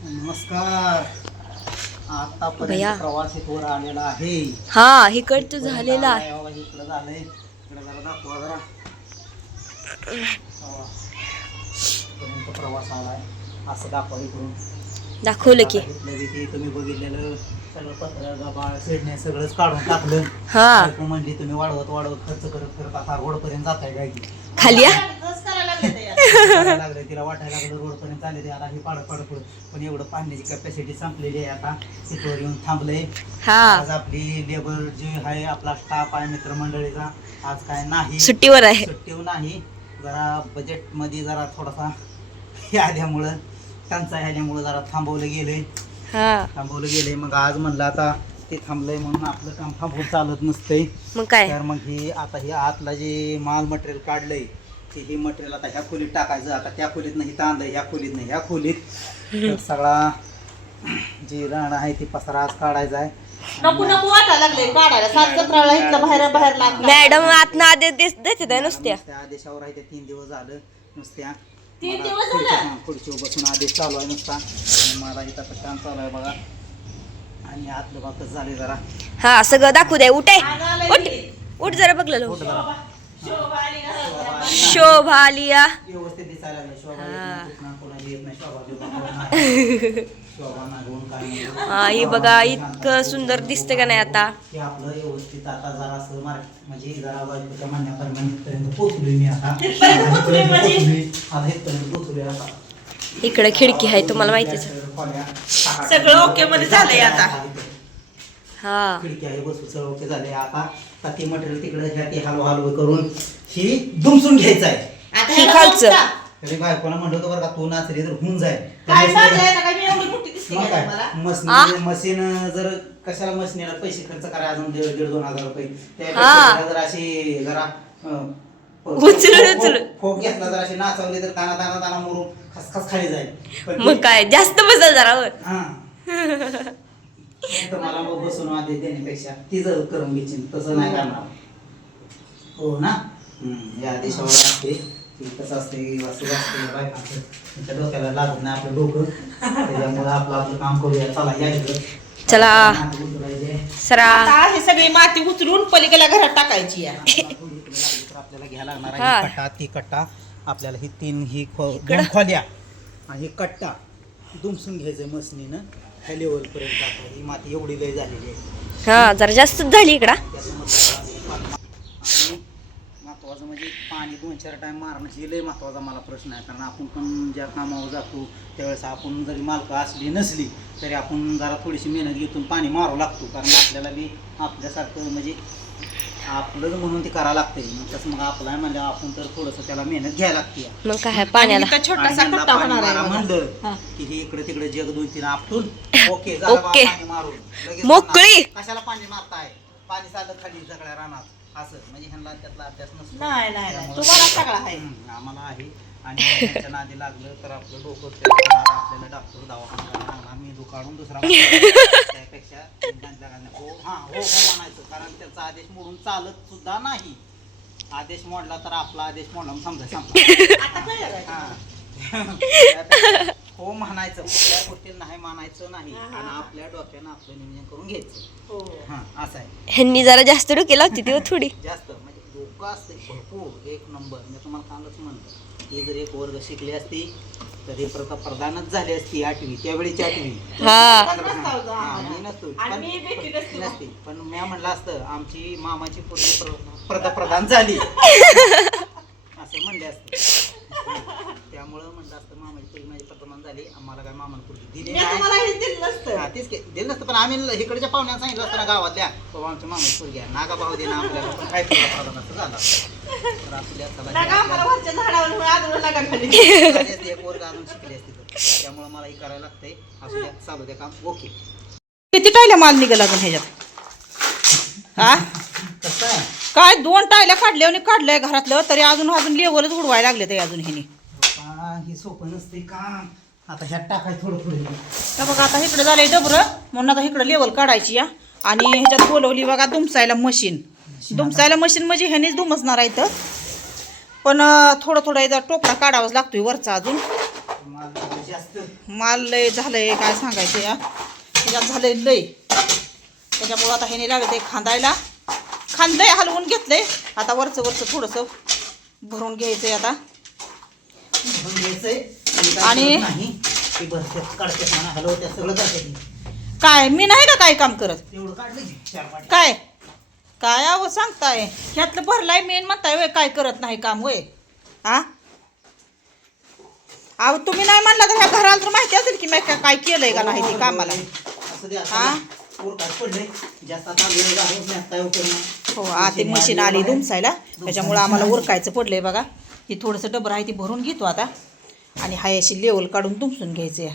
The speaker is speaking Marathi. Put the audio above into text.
नमस्कार. आतापर्यंत प्रवास इथवर आलेला आहे. हा इकडचं झालेलं आहे. इकडं झालंय. इकडं जरा दाखवा जरा. पर्यंत प्रवास आलाय असं दाखवा इकडून. दाखवलं की तुम्ही बघितलेलं सगळं पत्र गबाळ शेडणे सगळंच काढून टाकलं. हा म्हणली तुम्ही वाढवत खर्च करत आता रोड पर्यंत जाताय काय खाली लागलं तिला वाटायला लागलं रोड पर्यंत आले ते आता हे पाड पण एवढं पाण्याची कॅपॅसिटी संपलेली आहे. आता तिथवर येऊन थांबलंय. आज आपली लेबर जी आहे आपला स्टाफ आहे मित्रमंडळीचा आज काय नाही सुट्टीवर आहे. सुट्टीवर नाही. जरा बजेट मध्ये जरा थोडासा हे आल्यामुळं टंचाई आल्यामुळं जरा थांबवलं गेलंय. मग आज म्हणलं आता ते थांबलंय म्हणून आपलं काम थांबवून चालत नसतंय. मग काय तर मग हे आता हे आतला जे माल मटेरियल काढलंय ते हे मटेरियल आता ह्या खोलीत टाकायचं. आता त्या खोलीत नाही तांदळं ह्या खोलीत नाही ह्या खोलीत तर सगळा जी रान आहे ती पसारा आज काढायचा आहे. मॅडम आतनं आदेश देते नुसत्या आदेशावर आहे ते 3 दिवस झालं नुसत्या खुर्ची बसून आदेश चालू आहे नुसता. आणि मला इथं आता काम चालू आहे बघा. आणि आतलं बाकच झाले जरा. हा सगळं दाखवू द्या. उठ जरा बघलं शोभा आलिया व्यवस्थित दिसायला लागलं. हा हे बघा इतकं सुंदर दिसतं का नाही आता. की आपलं व्यवस्थित आता जरा असं मार्केट म्हणजे जरा बायकोच्या म्हणण्यापर्यंत पोहोचलोय मी आता इथपर्यंत पोहोचलोय आता. इकडे खिडकी आहे तुम्हाला माहितीच सगळं ओके मध्ये झालंय आता. हा खिडकी आहे बसू सगळं ओके झाले. आता ती मटेरियल तिकडे घ्या ती हलवा करून ही दुमसून घ्यायचं आहे. ही खालचं तरी बायकोला म्हणलं बरं का तू नाचली तर होऊन जाईल. मशीन जर कशाला मशीनला पैसे खर्च करा अजून 1,500-2,000 रुपये त्यापेक्षा जर अशी जरा उचलून फोक घेतला जर अशी नाचवली तर ताना मोरून खसखस खाली जाईल. मग काय जास्त बसल जरा हा मला मग बसून आदेश देण्यापेक्षा ती जर करून घ्यायची तसं नाही करणार. हो ना. या आदेशावर असते कसं असते वाचलं असते बायकांचं त्यांच्या डोक्याला लागत नाही आपलं डोकं. त्याच्यामुळे आपलं काम करूया. चला या इकडं चला सरा हे सगळी माती उचलून पलीकडल्या घरात टाकायची. आपल्याला घ्यायला लागणार आहे कट्टा. ती कट्टा आपल्याला ही 2 खोल्या आणि ही कट्टा दुमसून घ्यायचंय मशनीनं ह्या लेवल पर्यंत. आता ही माती एवढी लय झालेली आहे. हा जरा जास्तच झाली इकडं. महत्वाचं म्हणजे पाणी 2-4 टाइम मारणं हे लय महत्वाचा मला प्रश्न आहे. कारण आपण पण ज्या कामावर जातो त्यावेळेस आपण जरी मालक असली नसली तरी आपण जरा थोडीशी मेहनत घेऊन पाणी मारावं लागतो. कारण आपल्याला बी आपल्यासारखं म्हणजे आपलं म्हणून ते करावं लागतंय. मग तसं मग आपलं आहे म्हणजे आपण तर थोडंसं त्याला मेहनत घ्यायला लागते. मग काय पाण्याला छोटासा कट्टा होणार आहे म्हणलं की हे इकडे तिकडे जग 2-3 आपटून ओके ओके. पाणी मारून लगेच मोकळी. कशाला पाणी मारताय. पाणी चाललं खाली सगळ्या रानात असं म्हणजे ह्यांना त्यातला अभ्यास नसतो. नाही तुम्हाला सगळा आहे आम्हाला आहे. आणि त्यांच्या नादी लागलं तर आपलं डोकं आपल्याला डॉक्टर दवाखाना लागणार मेंदू काढून दुसरा त्यापेक्षा हो म्हणायचं. कारण त्याचा आदेश मोडून चालत सुद्धा नाही. आदेश मोडला तर आपला आदेश मोडला समजा हो म्हणायचं. कुठल्या गोष्टी नाही मानायचं नाही आणि आपल्या डोक्यानं आपलं नियोजन करून घ्यायचं. हा असं आहे. ह्यांनी जरा जास्त डोके लावते तेव्हा थोडी जास्त म्हणजे डोकं असते भरपूर 1 नंबर. मी तुम्हाला कालच म्हणतो ही जर एक वर्ग शिकली असती तर हे प्रधानच झाली असती 8वी त्यावेळीची 8वी. नसती पण मी म्हणलं असतं आमची मामाची पोरगी प्रधान झाली असं म्हणले असते. त्यामुळं म्हणलं असतं मामाची पोरगी माझी प्रधान झाली आम्हाला काय मामाला पोरगी दिली नाही. तेच दिलं नसतं पण आम्ही इकडच्या पाहुण्याला सांगितलं असतं ना गावातल्या बाबा आमच्या मामाची पोरगी आहे नागा भाऊ दे ना आपल्याला पण काय प्रधान असं झालं. तर आपल्या एक वर्ग अजून शिकले असते त्यामुळे मला हे करायला लागतंय. असं द्या चालू द्या काम ओके. किती टायला माल निघाला अजून ह्याच्यात. हा काय 2 टायल्या काढलंय घरातलं तरी अजून लेवलच उडवायला लागले ते अजून ह्यानी. हे सोपं नसते काम. आता ह्यात टाकायचं थोडं बघा आता इकडे झालंय डबरं म्हणून आता इकडे लेवल काढायची या. आणि ह्याच्यात बोलवली बघा दुमसायला मशीन म्हणजे ह्यानेच दुमसणार आहे. पण थोडं याचा टोपला काढावाच लागतोय वरचा अजून. जास्त माल लय झालंय काय सांगायचं या ह्याच्यात झालंय लय. त्याच्यामुळं आता ह्याने लागत आहे खांदायला. खांदलंय हलवून घेतलंय. आता वरचं थोडंसं भरून घ्यायचंय आता. भरून घ्यायचंय आणि नाही ते भरतात काढतात म्हणा हलवत्या सगळं करते. काय मी नाही का काय काम करत तेवढं काढलं की 4 वाटी. काय काय अहो सांगताय ह्यातलं भरलाय मेन म्हणताय वय काय करत नाही काम वय. हा अहो तुम्ही नाही म्हणला तर ह्या घराला तर माहिती असेल की मी काय केलंय का नाही ते कामाला. असं द्या हा काय पडलंय जास्त आता वेळ झाला नाही काय उपयोग. हो ते मशीन आली दुमसायला त्याच्यामुळं आम्हाला उरकायचं पडलंय बघा. ही थोडंसं डबर आहे ती भरून घेतो आता आणि हाय अशी लेवल काढून दुमसून घ्यायचं या.